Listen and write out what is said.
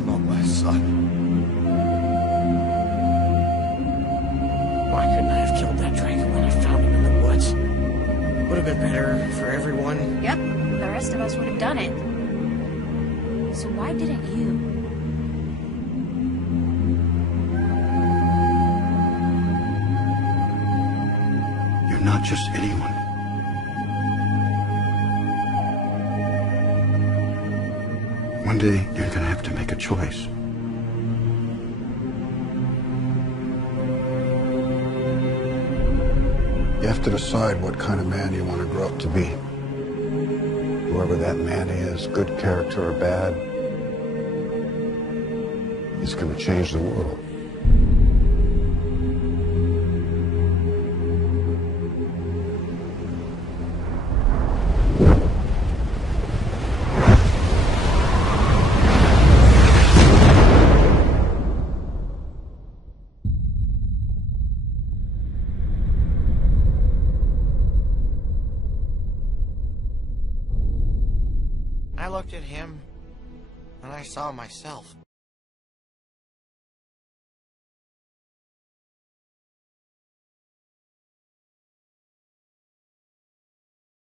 about my son? Why couldn't I have killed that Draco when I found him in the woods? Would have been better for everyone. Yep, the rest of us would have done it. So why didn't you? You're not just anyone. One day, you're gonna have to make a choice. You have to decide what kind of man you want to grow up to be. Whoever that man is, good character or bad, he's gonna change the world. I looked at him, and I saw myself.